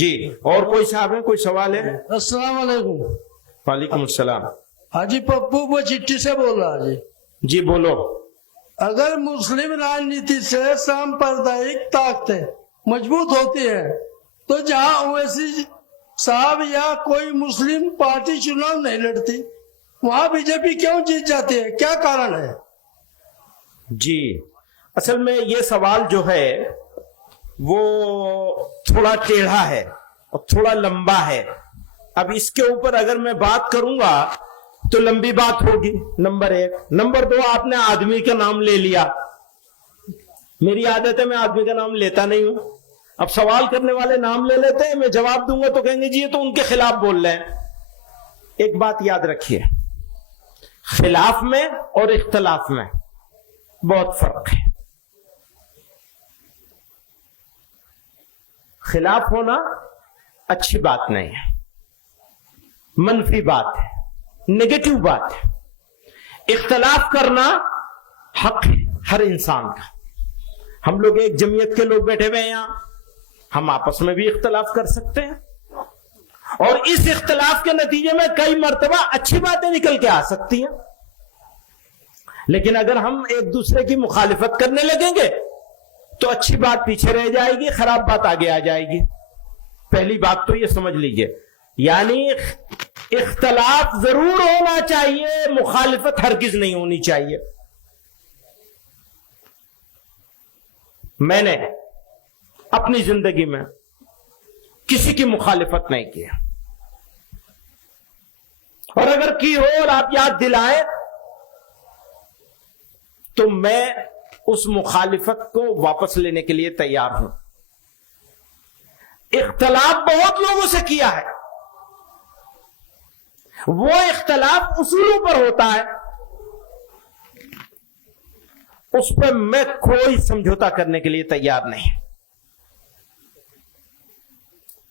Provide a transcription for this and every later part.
جی اور کوئی صاحب ہے, کوئی سوال ہے؟ السلام علیکم. وعلیکم السلام. حاجی پپو وہ چٹھی سے بول رہا جی. جی بولو. اگر مسلم راجنیتی سے سامپردائک طاقتیں مضبوط ہوتی ہے تو جہاں اویسی صاحب یا کوئی مسلم پارٹی چناؤ نہیں لڑتی وہاں بی جے پی کیوں جیت جاتی ہے, کیا کارن ہے؟ جی اصل میں یہ سوال جو ہے وہ تھوڑا ٹیڑھا ہے اور تھوڑا لمبا ہے. اب اس کے اوپر اگر میں بات کروں گا تو لمبی بات ہوگی, نمبر 1. نمبر 2, آپ نے آدمی کا نام لے لیا. میری عادت ہے میں آدمی کا نام لیتا نہیں ہوں. اب سوال کرنے والے نام لے لیتے ہیں, میں جواب دوں گا تو کہیں گے جی یہ تو ان کے خلاف بول رہے ہیں. ایک بات یاد رکھیے, خلاف میں اور اختلاف میں بہت فرق ہے. خلاف ہونا اچھی بات نہیں ہے, منفی بات ہے, نیگیٹو بات ہے. اختلاف کرنا حق ہے ہر انسان کا. ہم لوگ ایک جمعیت کے لوگ بیٹھے ہوئے ہیں یہاں, ہم آپس میں بھی اختلاف کر سکتے ہیں اور اس اختلاف کے نتیجے میں کئی مرتبہ اچھی باتیں نکل کے آ سکتی ہیں. لیکن اگر ہم ایک دوسرے کی مخالفت کرنے لگیں گے تو اچھی بات پیچھے رہ جائے گی, خراب بات آگے آ جائے گی. پہلی بات تو یہ سمجھ لیجئے, یعنی اختلاف ضرور ہونا چاہیے, مخالفت ہرگز نہیں ہونی چاہیے. میں نے اپنی زندگی میں کسی کی مخالفت نہیں کی, اور اگر کی ہو اور آپ یاد دلائیں تو میں اس مخالفت کو واپس لینے کے لیے تیار ہوں. اختلاف بہت لوگوں سے کیا ہے, وہ اختلاف اصولوں پر ہوتا ہے, اس پہ میں کوئی سمجھوتا کرنے کے لیے تیار نہیں.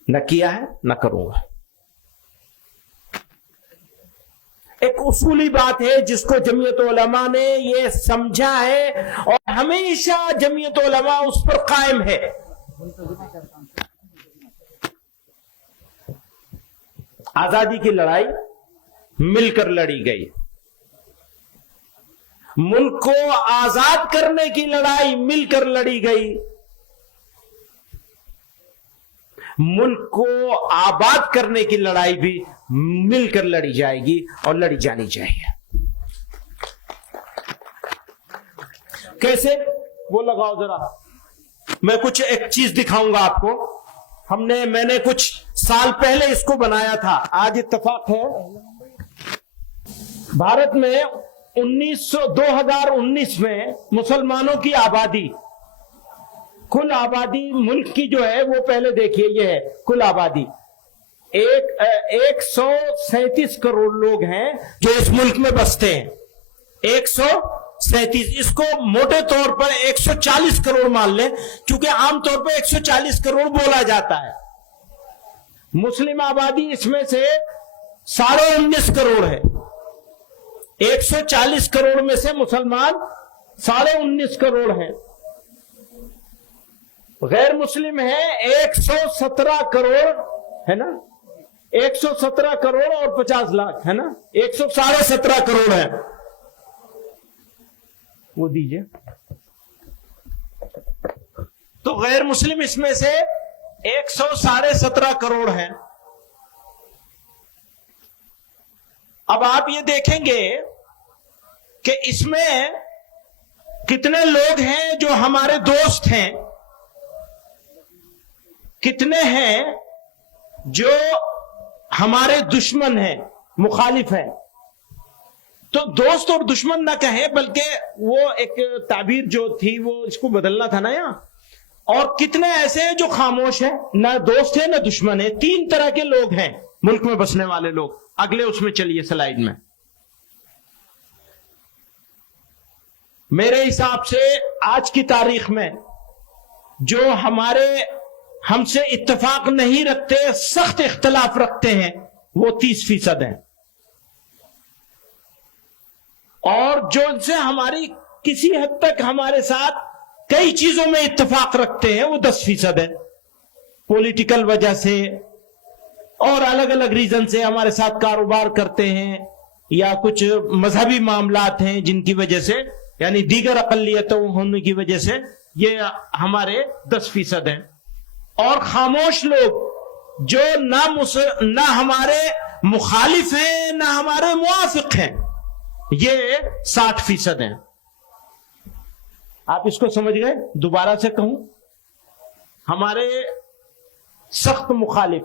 نہ کیا ہے نہ کروں گا. ایک اصولی بات ہے جس کو جمعیت علماء نے یہ سمجھا ہے اور ہمیشہ جمعیت علماء اس پر قائم ہے. آزادی کی لڑائی مل کر لڑی گئی, ملک کو آزاد کرنے کی لڑائی مل کر لڑی گئی, ملک کو آباد کرنے کی لڑائی بھی مل کر لڑی جائے گی اور لڑی جانی چاہیے. کیسے وہ لگاؤ ذرا, میں کچھ ایک چیز دکھاؤں گا آپ کو. میں نے کچھ سال پہلے اس کو بنایا تھا. آج اتفاق ہے بھارت میں 2019 میں مسلمانوں کی آبادی, کل آبادی ملک کی جو ہے وہ پہلے دیکھیے, یہ ہے کل آبادی 137 کروڑ لوگ ہیں جو اس ملک میں بستے ہیں. 137, اس کو موٹے طور پر 140 کروڑ مان لیں کیونکہ عام طور پر 140 کروڑ بولا جاتا ہے. مسلم آبادی اس میں سے 19.5 کروڑ ہے. 140 کروڑ میں سے مسلمان 19.5 کروڑ ہیں. غیر مسلم ہے 117 کروڑ ہے نا, 117 کروڑ اور 50 لاکھ ہے نا, 117 کروڑ ہے. وہ دیجئے. تو غیر مسلم اس میں سے 117 کروڑ ہیں. اب آپ یہ دیکھیں گے کہ اس میں کتنے لوگ ہیں جو ہمارے دوست ہیں, کتنے ہیں جو ہمارے دشمن ہیں, مخالف ہیں. تو دوست اور دشمن نہ کہیں بلکہ وہ ایک تعبیر جو تھی وہ اس کو بدلنا تھا نا یہاں. اور کتنے ایسے ہیں جو خاموش ہیں, نہ دوست ہیں نہ دشمن ہیں. 3 طرح کے لوگ ہیں ملک میں بسنے والے لوگ. اگلے اس میں چلیے سلائیڈ میں. میرے حساب سے آج کی تاریخ میں جو ہم سے اتفاق نہیں رکھتے, سخت اختلاف رکھتے ہیں, وہ 30% ہیں. اور جو ان سے ہماری کسی حد تک ہمارے ساتھ کئی چیزوں میں اتفاق رکھتے ہیں وہ 10% ہیں. पॉलिटिकल वजह से और अलग अलग रीजन से हमारे साथ कारोबार करते हैं, या कुछ मजहबी मामलात हैं जिनकी वजह से, यानी दीगर अकलियतों होने की वजह से ये हमारे 10% हैं। और खामोश लोग जो ना हमारे मुखालिफ हैं ना हमारे मुआफिक हैं, ये 60% हैं। आप इसको समझ गए? दोबारा से कहूं, हमारे सख्त मुखालिफ,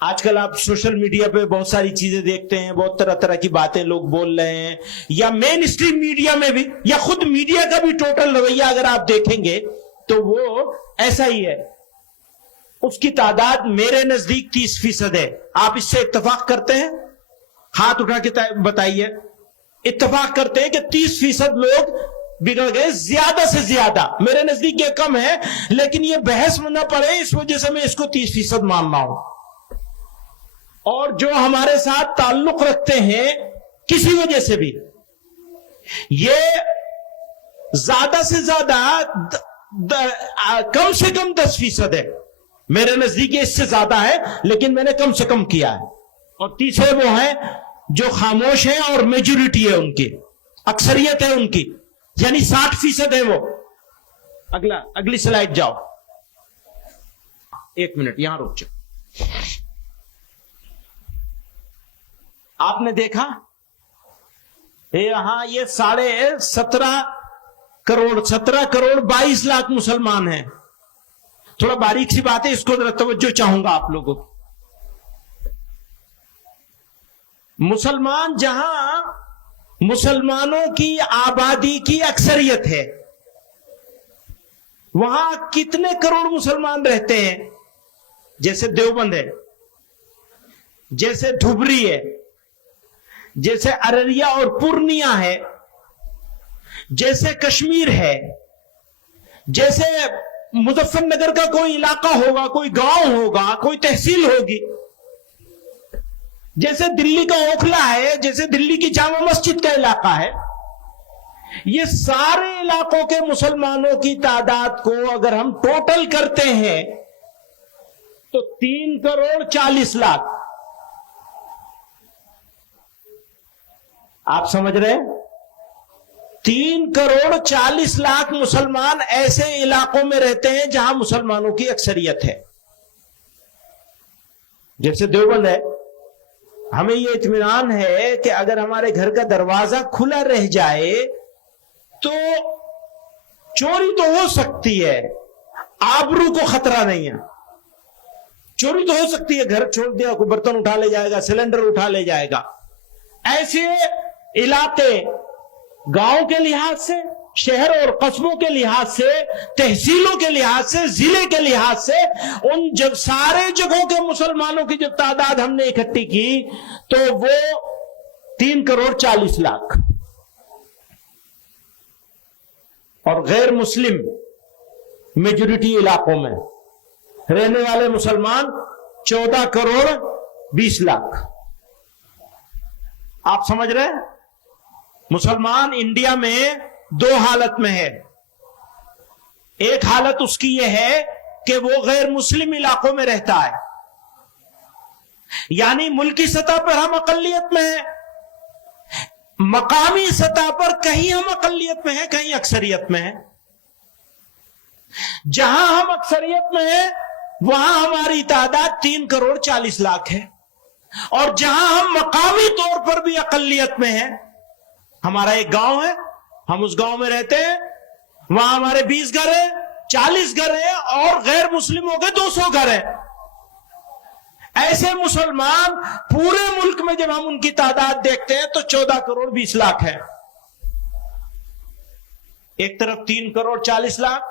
आजकल आप सोशल मीडिया पे बहुत सारी चीजें देखते हैं, बहुत तरह तरह की बातें लोग बोल रहे हैं, या मेन स्ट्रीम मीडिया में भी, या खुद मीडिया का भी टोटल रवैया अगर आप देखेंगे तो वो ऐसा ही है। उसकी तादाद मेरे नजदीक 30% है। आप इससे इत्तेफाक करते हैं? हाथ उठा के बताइए। इत्तेफाक करते हैं कि 30% लोग बिगड़ गए, ज्यादा से ज्यादा। मेरे नजदीक ये कम है, लेकिन ये बहस में न पड़े इस वजह से मैं इसको 30% मान रहा हूं। और जो हमारे साथ ताल्लुक रखते हैं किसी वजह से भी, ये ज्यादा से ज्यादा कम से कम 10% है। मेरे नजदीक इससे ज्यादा है, लेकिन मैंने कम से कम किया है। और तीसरे वो हैं जो खामोश हैं और मेजोरिटी है उनकी, अक्सरियत है उनकी, यानी 60% है वो। अगली स्लाइड जाओ, 1 मिनट यहां रुक जाओ। आपने देखा यहां ये 17 करोड़ 22 लाख मुसलमान हैं। थोड़ा बारीक सी बात है, इसको जरा तवज्जो चाहूंगा आप लोगों को। मुसलमान जहां मुसलमानों की आबादी की अक्सरियत है, वहां कितने करोड़ मुसलमान रहते हैं? जैसे देवबंद है, जैसे धुबरी है, जैसे अररिया और पूर्णिया है, जैसे कश्मीर है, जैसे मुजफ्फरनगर का कोई इलाका होगा, कोई गांव होगा, कोई तहसील होगी, जैसे दिल्ली का ओखला है, जैसे दिल्ली की जामा मस्जिद का इलाका है। ये सारे इलाकों के मुसलमानों की तादाद को अगर हम टोटल करते हैं तो 3 करोड़ 40 लाख। आप समझ रहे हैं? 3 करोड़ 40 लाख मुसलमान ऐसे इलाकों में रहते हैं जहां मुसलमानों की अक्सरियत है। जैसे देवबंद है, हमें यह इत्मीनान है कि अगर हमारे घर का दरवाजा खुला रह जाए तो चोरी तो हो सकती है, आबरू को खतरा नहीं है। चोरी तो हो सकती है, घर छोड़ दिया, कोई बर्तन उठा ले जाएगा, सिलेंडर उठा ले जाएगा। ऐसे इलाके गांव के लिहाज से, शहर और कस्बों के लिहाज से, तहसीलों के लिहाज से, जिले के लिहाज से, उन सारे जगहों के मुसलमानों की जब तादाद हमने इकट्ठी की तो वो 3 करोड़ 40 लाख। और गैर मुस्लिम मेजोरिटी इलाकों में रहने वाले मुसलमान 14 करोड़ 20 लाख। आप समझ रहे हैं? मुसलमान इंडिया में 2 हालत में है। एक हालत उसकी यह है कि वो गैर मुस्लिम इलाकों में रहता है, यानी मुल्की सतह पर हम अकलियत में हैं, मकामी सतह पर कहीं हम अकलियत में हैं, कहीं अक्सरियत में हैं। जहां हम अक्सरियत में हैं वहां हमारी तादाद 3 करोड़ 40 लाख है। और जहां हम मकामी तौर पर भी अकलियत में हैं, हमारा एक गांव है, हम उस गांव में रहते हैं, वहां हमारे 20 घर हैं, 40 घर हैं, और गैर मुस्लिमों के 200 घर हैं। ऐसे मुसलमान पूरे मुल्क में जब हम उनकी तादाद देखते हैं तो 14 करोड़ 20 लाख है। एक तरफ 3 करोड़ 40 लाख,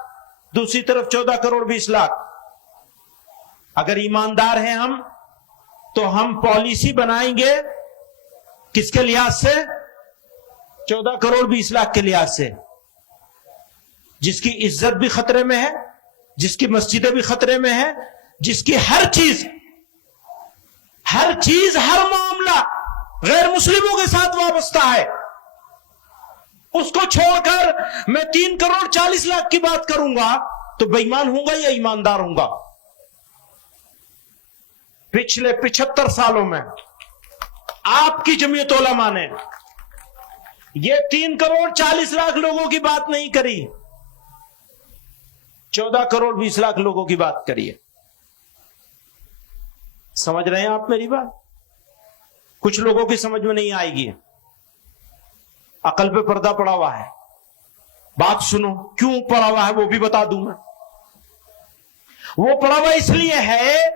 दूसरी तरफ 14 करोड़ 20 लाख। अगर ईमानदार हैं हम तो हम पॉलिसी बनाएंगे किसके लिहाज से? 14 करोड़ 20 लाख के लिहाज से, जिसकी इज्जत भी खतरे में है, जिसकी मस्जिदें भी खतरे में है, जिसकी हर चीज हर मामला गैर मुस्लिमों के साथ वाबस्ता है। उसको छोड़कर मैं 3 करोड़ 40 लाख की बात करूंगा तो बेईमान होगा या ईमानदार होगा? पिछले 75 सालों में आपकी जमीयत उलमा ने ये 3 करोड़ 40 लाख लोगों की बात नहीं करी, 14 करोड़ 20 लाख लोगों की बात करी है। समझ रहे हैं आप मेरी बात? कुछ लोगों की समझ में नहीं आएगी, अकल पे पर्दा पड़ा हुआ है। बात सुनो, क्यों पड़ा हुआ है वो भी बता दूं मैं। वो पड़ा हुआ इसलिए है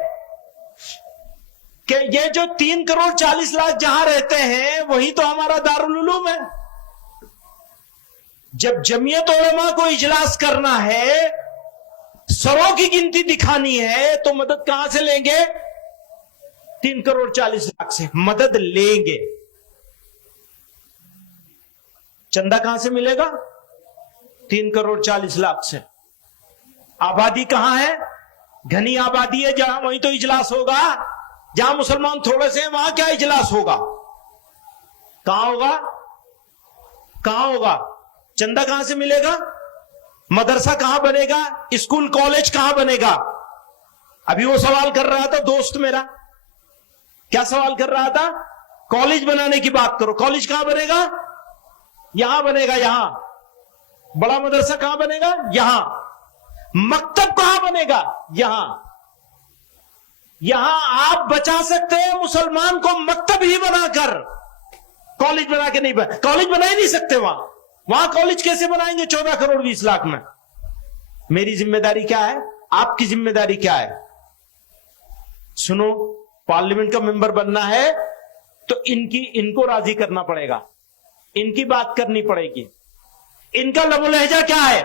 कि ये जो 3 करोड़ 40 लाख जहां रहते हैं वही तो हमारा दारुल उलूम है। जब जमीयत उलमा को इजलास करना है, सरों की गिनती दिखानी है, तो मदद कहां से लेंगे? 3 करोड़ 40 लाख से मदद लेंगे। चंदा कहां से मिलेगा? 3 करोड़ 40 लाख से। आबादी कहां है? घनी आबादी है, जहां वहीं तो इजलास होगा। जहां मुसलमान थोड़े से हैं वहां क्या इजलास होगा? कहां होगा? कहां होगा? चंदा कहां से मिलेगा? मदरसा कहां बनेगा? स्कूल कॉलेज कहां बनेगा? अभी वो सवाल कर रहा था दोस्त मेरा, क्या सवाल कर रहा था? कॉलेज बनाने की बात करो। कॉलेज कहां बनेगा? यहां बनेगा, यहां। बड़ा मदरसा कहां बनेगा? यहां। मकतब कहां बनेगा? यहां। यहां आप बचा सकते हैं मुसलमान को मकतब ही बनाकर, कॉलेज बना के नहीं बना। कॉलेज बना ही नहीं सकते वहां कॉलेज कैसे बनाएंगे 14 करोड़ 20 लाख में? मेरी जिम्मेदारी क्या है? आपकी जिम्मेदारी क्या है? सुनो, पार्लियामेंट का मेंबर बनना है तो इनको राजी करना पड़ेगा, इनकी बात करनी पड़ेगी। इनका लबो लहजा क्या है?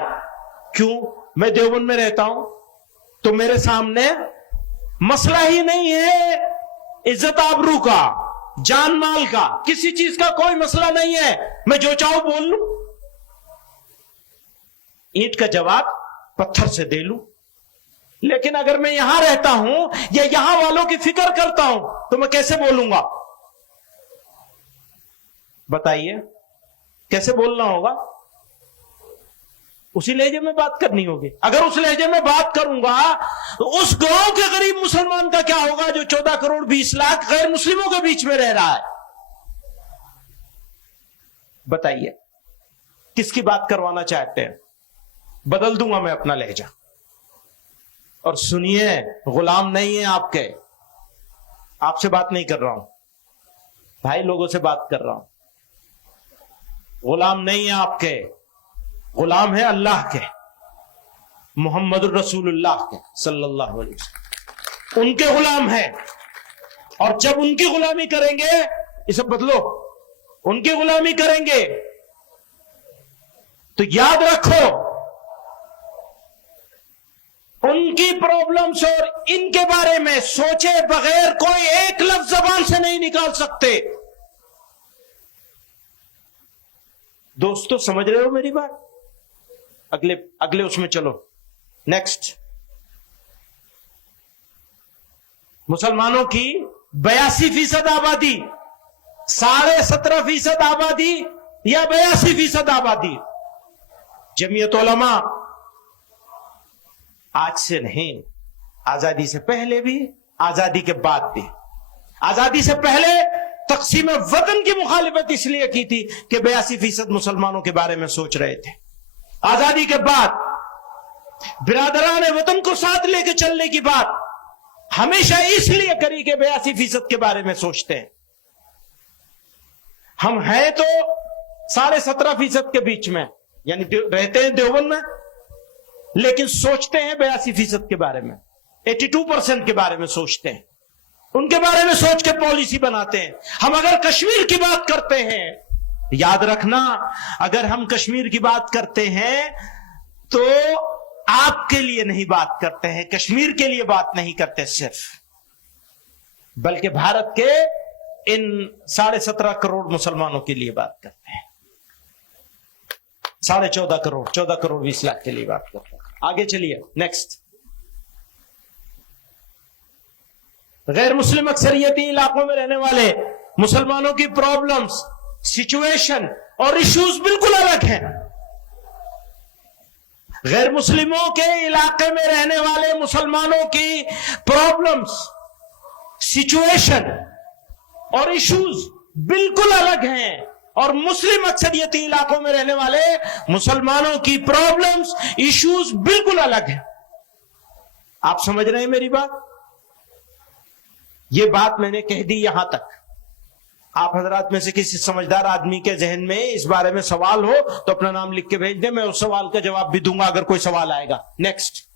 क्यों? मैं देवबंद में रहता हूं तो मेरे सामने मसला ही नहीं है इज्जत आबरू का, जान माल का, किसी चीज का कोई मसला नहीं है। मैं जो चाहूं बोल लूं, ईंट का जवाब पत्थर से दे लूं। लेकिन अगर मैं यहां रहता हूं या यहां वालों की फिक्र करता हूं तो मैं कैसे बोलूंगा? बताइए, कैसे बोलना होगा? उसी लहजे में बात करनी होगी। अगर उस लहजे में बात करूंगा तो उस गांव के गरीब मुसलमान का क्या होगा जो 14 करोड़ 20 लाख गैर मुस्लिमों के बीच में रह रहा है? बताइए, किसकी बात करवाना चाहते हैं? बदल दूंगा मैं अपना लहजा। और सुनिए, गुलाम नहीं है आपके, आपसे बात नहीं कर रहा हूं, भाई लोगों से बात कर रहा हूं। गुलाम नहीं है आपके, गुलाम है अल्लाह के, मोहम्मद रसूलुल्लाह के सल्लल्लाहु अलैहि वसल्लम। उनके गुलाम है। और जब उनकी गुलामी करेंगे, इसे बदलो, उनकी गुलामी करेंगे तो याद रखो, उनकी प्रॉब्लम्स और इनके बारे में सोचे बगैर कोई एक लफ्ज जबान से नहीं निकाल सकते। दोस्तों, समझ रहे हो मेरी बात? अगले उसमें चलो। नेक्स्ट, मुसलमानों की 82% आबादी, 17.5% आबादी या 82% आबादी। जमीयत उलमा आज से नहीं, आजादी से पहले भी, आजादी के बाद भी। आजादी से पहले तकसीम वतन की मुखालिफत इसलिए की थी कि 82% मुसलमानों के बारे में सोच रहे थे। आजादी के बाद बिरादरान वतन को साथ लेकर चलने की बात हमेशा इसलिए करी कि 82% के बारे में सोचते हैं। हम हैं तो 17.5% के बीच में, यानी रहते हैं देवबंद में, लेकिन सोचते हैं 82% के बारे में, 82% के बारे में सोचते हैं। उनके बारे में सोच के पॉलिसी बनाते हैं। हम अगर कश्मीर की बात करते हैं, याद रखना, अगर हम कश्मीर की बात करते हैं तो आपके लिए नहीं बात करते हैं, कश्मीर के लिए बात नहीं करते सिर्फ, बल्कि भारत के इन 17.5 करोड़ मुसलमानों के लिए बात करते हैं। 14.5 करोड़, 14 करोड़ 20 लाख के लिए बात करते हैं। आगे चलिए, नेक्स्ट। गैर मुस्लिम अक्सरियती इलाकों में रहने वाले मुसलमानों की प्रॉब्लम्स, सिचुएशन और इश्यूज बिल्कुल अलग हैं। गैर मुस्लिमों के इलाके में रहने वाले मुसलमानों की प्रॉब्लम्स, सिचुएशन और इश्यूज बिल्कुल अलग हैं, और मुस्लिम अक्सरियती इलाकों में रहने वाले मुसलमानों की प्रॉब्लम्स, इश्यूज बिल्कुल अलग हैं। आप समझ रहे हैं मेरी बात? ये बात मैंने कह दी यहां तक। आप हजरात में से किसी समझदार आदमी के जहन में इस बारे में सवाल हो तो अपना नाम लिख के भेज दे, मैं उस सवाल का जवाब भी दूंगा अगर कोई सवाल आएगा। नेक्स्ट,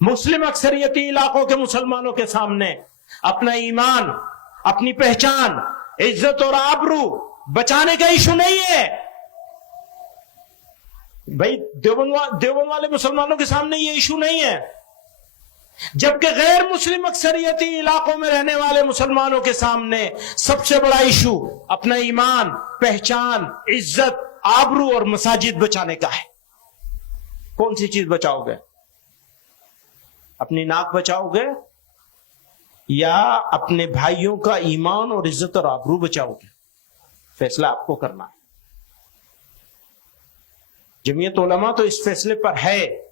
मुस्लिम अक्सरियती इलाकों के मुसलमानों के सामने अपना ईमान, अपनी पहचान, इज्जत और आबरू बचाने का इशू नहीं है। भाई देवबंद वाले मुसलमानों के सामने ये इशू नहीं है, जबकि गैर मुस्लिम अक्सरियती इलाकों में रहने वाले मुसलमानों के सामने सबसे बड़ा इशू अपना ईमान, पहचान, इज्जत, आबरू और मसाजिद बचाने का है। कौन सी चीज बचाओगे? अपनी नाक बचाओगे या अपने भाइयों का ईमान और इज्जत और आबरू बचाओगे? फैसला आपको करना है। जमीयत उलमा तो इस फैसले पर है।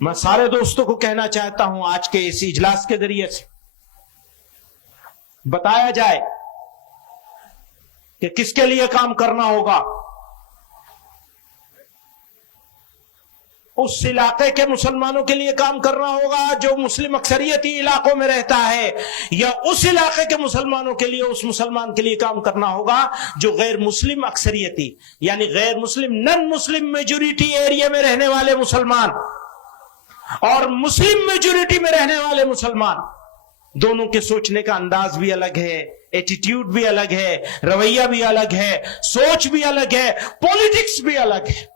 मैं सारे दोस्तों को कहना चाहता हूं, आज के इस इजलास के जरिए से बताया जाए कि किसके लिए काम करना होगा। उस इलाके के मुसलमानों के लिए काम करना होगा जो मुस्लिम अक्सरियती इलाकों में रहता है, या उस इलाके के मुसलमानों के लिए, उस मुसलमान के लिए काम करना होगा जो गैर मुस्लिम अक्सरियती यानी गैर मुस्लिम, नॉन मुस्लिम मेजोरिटी एरिया में रहने वाले मुसलमान और मुस्लिम मेजोरिटी में रहने वाले मुसलमान, दोनों के सोचने का अंदाज भी अलग है, एटीट्यूड भी अलग है, रवैया भी अलग है, सोच भी अलग है, पॉलिटिक्स भी अलग है।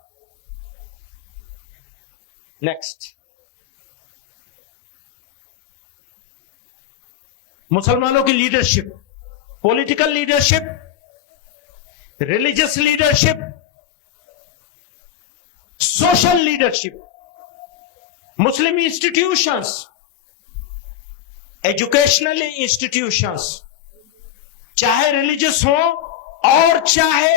नेक्स्ट, मुसलमानों की leadership, political leadership, religious leadership, social leadership, Muslim institutions, educational institutions, चाहे रिलीजियस हो और चाहे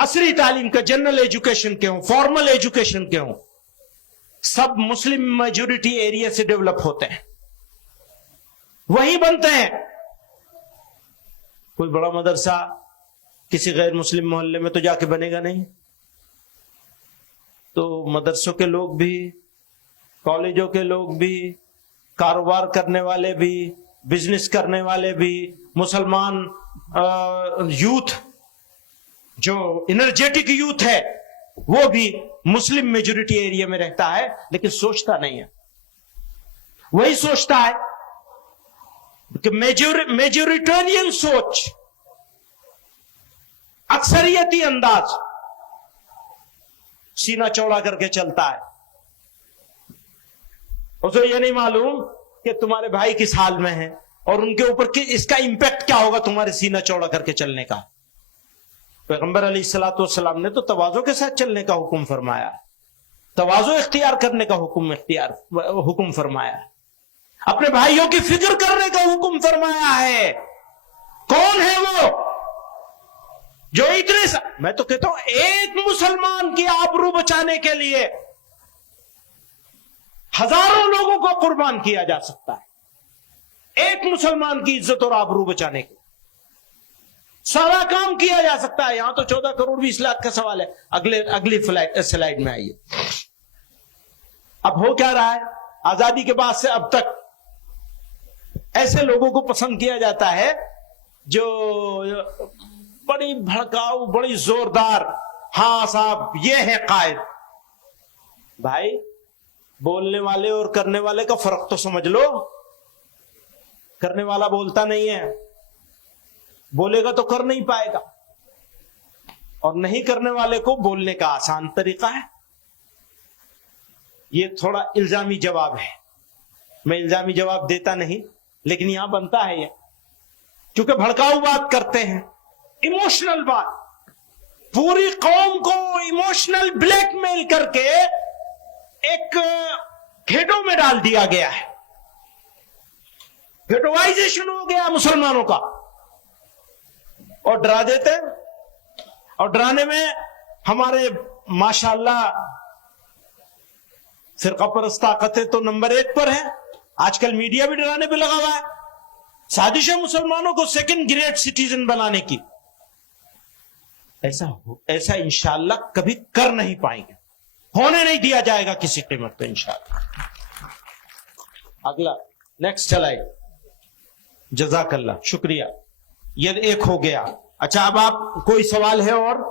असरी तालीम का, जनरल एजुकेशन के हो, फॉर्मल एजुकेशन के हो, सब मुस्लिम मेजोरिटी एरिया से डेवलप होते हैं, वही बनते हैं। कोई बड़ा मदरसा किसी गैर मुस्लिम मोहल्ले में तो जाके बनेगा नहीं। तो मदरसों के लोग भी, कॉलेजों के लोग भी, कारोबार करने वाले भी, बिजनेस करने वाले भी, मुसलमान यूथ जो एनर्जेटिक यूथ है वो भी मुस्लिम मेजोरिटी एरिया में रहता है, लेकिन सोचता नहीं है। वही सोचता है कि मेजोरिटेरियन सोच, अक्सरियती अंदाज, सीना चौड़ा करके चलता है। उसे ये नहीं मालूम कि तुम्हारे भाई किस हाल में है और उनके ऊपर इसका इंपैक्ट क्या होगा तुम्हारे सीना चौड़ा करके चलने का। पैगंबर अलैहिस्सलातु वस्सलाम ने तो तवाज़ो के साथ चलने का हुक्म फरमाया, तवाज़ो इख्तियार करने का हुक्म फरमाया, अपने भाइयों की फिक्र करने का हुक्म फरमाया है। कौन है वो जो इतने मैं तो कहता हूं एक मुसलमान की आबरू बचाने के लिए हजारों लोगों को कुर्बान किया जा सकता है। एक मुसलमान की इज्जत और आबरू बचाने के सारा काम किया जा सकता है। यहां तो 14 करोड़ 20 लाख का सवाल है। अगली स्लाइड में आइए। अब हो क्या रहा है, आजादी के बाद से अब तक ऐसे लोगों को पसंद किया जाता है जो बड़ी भड़काऊ, बड़ी जोरदार, हाँ साहब ये है कायद। भाई बोलने वाले और करने वाले का फर्क तो समझ लो। करने वाला बोलता नहीं है, बोलेगा तो कर नहीं पाएगा, और नहीं करने वाले को बोलने का आसान तरीका है। ये थोड़ा इल्जामी जवाब है, मैं इल्जामी जवाब देता नहीं, लेकिन यहां बनता है ये, क्योंकि भड़काऊ बात करते हैं, इमोशनल बात, पूरी कौम को इमोशनल ब्लैकमेल करके एक घेटों में डाल दिया गया है। घेटोवाइजेशन हो गया मुसलमानों का, और डरा देते हैं। और डराने में हमारे माशाअल्लाह फिरका परस्त ताकतें तो नंबर 1 पर है। آج کل میڈیا بھی ڈرانے پہ لگا ہوا ہے، سازش ہے مسلمانوں کو سیکنڈ گریڈ سٹیزن بنانے کی. ایسا انشاءاللہ کبھی کر نہیں پائیں گے، ہونے نہیں دیا جائے گا کسی قیمت پہ انشاءاللہ. اگلا نیکسٹ چلائے. جزاک اللہ، شکریہ. یہ ایک ہو گیا. اچھا اب آپ کوئی سوال ہے اور؟